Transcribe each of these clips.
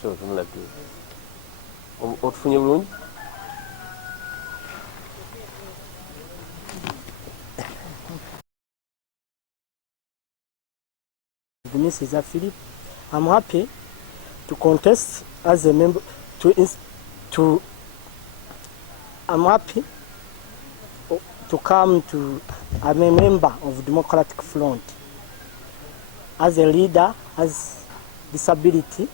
Sure, tumulabye. Otufunye bulungi? Gumisiriza Phillip. I'm happy to contest as a member I'm happy to come to. I'm a member of Democratic Front. As a leader, as disability,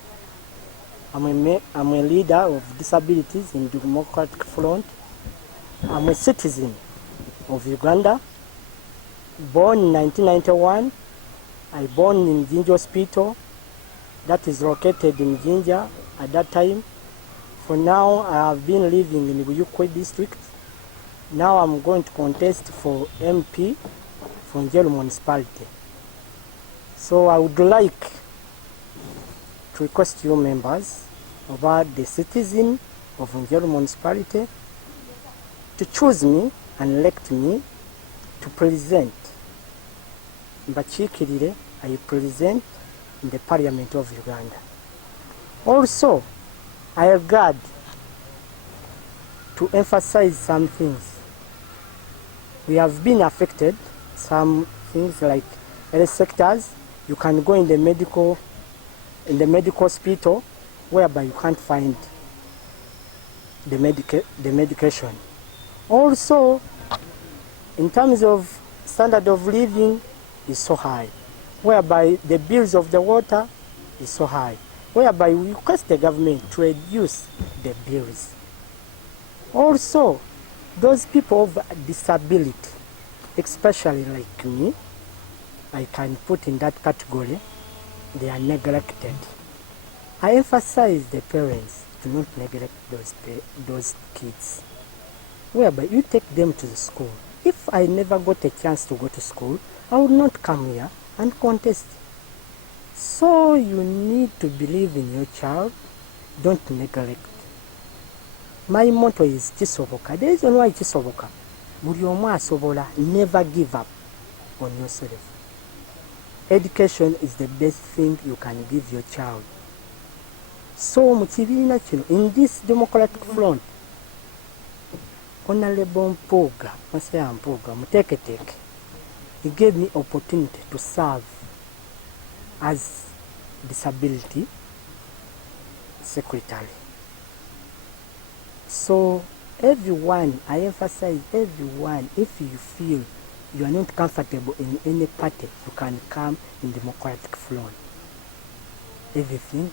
I'm a leader of disabilities in Democratic Front. I'm a citizen of Uganda, born in 1991. I born in Jinja Hospital, that is located in Jinja at that time. For now, I have been living in Buyukwe district. Now I'm going to contest for MP for Njeru Municipality. So I would like to request you members about the citizen of Njeru Municipality to choose me and elect me to present. Mbachikirire, I present in the Parliament of Uganda. Also, I regard to emphasize some things. We have been affected, some things like health sectors. You can go in the medical hospital whereby you can't find the medication. Also, in terms of standard of living is so high, whereby the bills of the water is so high, whereby we request the government to reduce the bills. Also, those people of disability, especially like me, I can put in that category, they are neglected. I emphasize the parents to not neglect those kids, whereby you take them to the school. If I never got a chance to go to school, I would not come here and contest. So you need to believe in your child, don't neglect. My motto is Chisoboka. The reason why Chisoboka, buli omu asobola, never give up on yourself. Education is the best thing you can give your child. So mukibiina kino, in this Democratic Front, Honorable Mpuga, Masaya Mpuga, Muteketeke, he gave me opportunity to serve as disability secretary. So everyone, I emphasize everyone, if you feel you are not comfortable in any party, you can come in Democratic Front. Everything